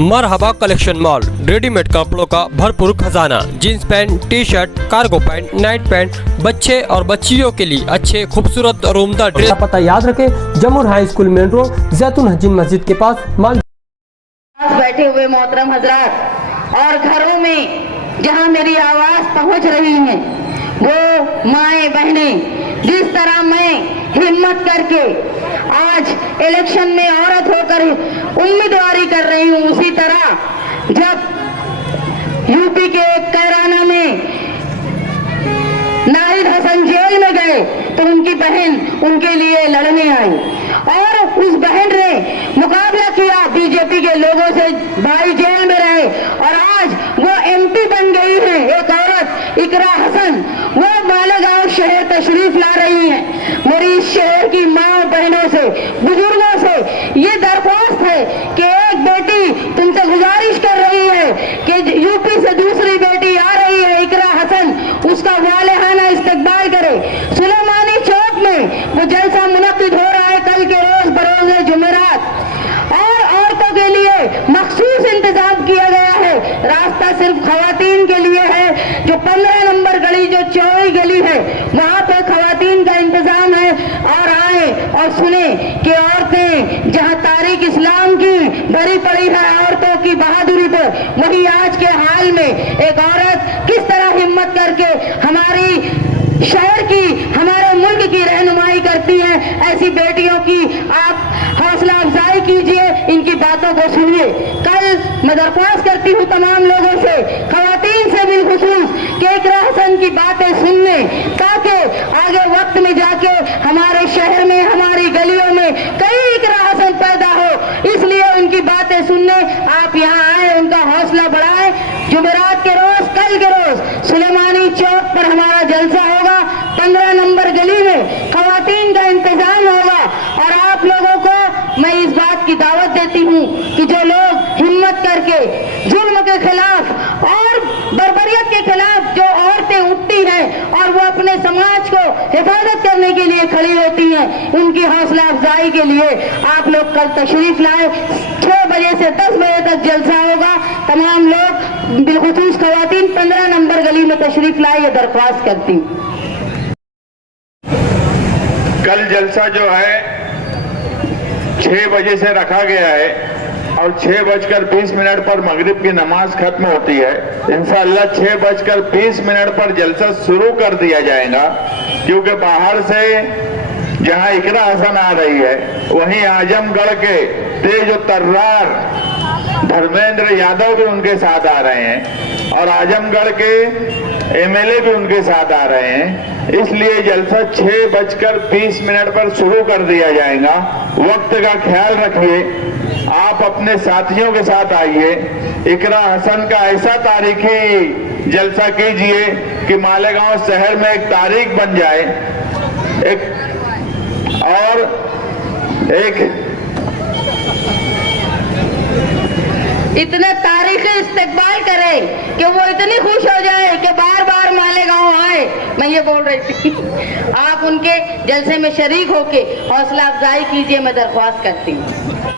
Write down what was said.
मरहबा collection mall, readymade कपड़ों का भरपूर खजाना, jeans pant, T shirt, cargo pant, night pant, बच्चे और बच्चियों के लिए अच्छे खूबसूरत और उम्दा ड्रेस। पता याद रखें, जमुर हाई स्कूल मेन रोड, जैतून हजीन मस्जिद के पास माल। बैठे हुए मोहतरम हजरात और घरों में जहां मेरी आवाज पहुंच रही है, वो माएँ बहनें, जिस तरह मैं हिम्मत करके आज इलेक्शन में औरत होकर उम्मीदवारी कर रही हूं, उसी तरह जब यूपी के कैराना में नाहिद हसन जेल में गए तो उनकी बहन उनके लिए लड़ने आई और उस बहन ने मुकाबला किया बीजेपी के लोगों से, भाई जेल में रहे और आज वो एमपी बन गई है। एक औरत इकरा हसन वो मालेगांव शहर तशरीफ ला रही है। मेरी इस शहर की माँ बहनों से, बुजुर्गों से ये दरख्वास्त है कि एक बेटी तुमसे गुजारिश कर रही है कि यूपी से दूसरी बेटी आ रही है इकरा हसन, उसका वालेहाना इस्तकबाल करे। सुलेमानी चौक में वो जलसा मुनक्किद हो रहा है कल के रोज बरोज़ जुमेरात, और औरतों के लिए मखसूस इंतजाम किया गया है। रास्ता सिर्फ खवातीन के लिए है। जो 15 नंबर गली जो चौड़ी गली है वहां पे खवातीन का इंतजाम है, और आए और सुने कि औरतें जहां तारीख इस्लाम की भरी पड़ी है औरतों की बहादुरी पर, वहीं आज के हाल में एक औरत किस तरह हिम्मत करके हमारी शहर की, हमारे मुल्क की रहनुमाई करती है। ऐसी बेटियों की आप हौसला अफजाई कीजिए, इनकी बातों को सुनिए। कल मैं दरख्वास्त करती हूँ तमाम लोगों से, खवातीन से बिलखुसूस, कि इकरा हसन की बातें सुनने, ताकि आगे वक्त में जाके हमारे शहर में, हमारी गलियों में कई इकरा हसन पैदा हो। इसलिए उनकी बातें सुनने आप यहाँ आए, उनका हौसला बढ़ाएं। जुमेरात के रोज, कल के रोज सुलेमानी चौक पर हमारा जलसा होगा, 15 नंबर गली में खवातीन का इंतजाम होगा। और आप लोगों को मैं इस बात की दावत देती हूँ कि जो लोग हिम्मत करके जुल्म के खिलाफ और बर्बरियत के खिलाफ जो औरतें उठती हैं और वो अपने समाज को हिफाजत करने के लिए खड़ी होती हैं, उनकी हौसला अफजाई के लिए आप लोग कल तशरीफ लाए। 6 बजे से 10 बजे तक जलसा होगा। तमाम लोग बिलखुसूस खवातीन 15 नंबर गली में तशरीफ लाए, ये दरख्वास्त करती हूँ। कल जलसा जो है 6 बजे से रखा गया है और 6:20 पर मगरिब की नमाज खत्म होती है। इंशाअल्लाह 6:20 पर जलसा शुरू कर दिया जाएगा, क्योंकि बाहर से जहां इकरा हसन आ रही है वहीं आजमगढ़ के तेज और तर्रार धर्मेंद्र यादव भी उनके साथ आ रहे हैं और आजमगढ़ के एमएलए भी उनके साथ आ रहे हैं। इसलिए जलसा 6:20 पर शुरू कर दिया जाएगा। वक्त का ख्याल रखिए, आप अपने साथियों के साथ आइए। इकरा हसन का ऐसा तारीखी जलसा कीजिए कि मालेगांव शहर में एक तारीख बन जाए, इतना तारीखी इस्तकबाल करे कि वो इतनी खुश हो जाए कि बार बार मालेगांव आए। मैं ये बोल रही थी, आप उनके जलसे में शरीक होके हौसला अफजाई कीजिए, मैं दरख्वास्त करती हूँ।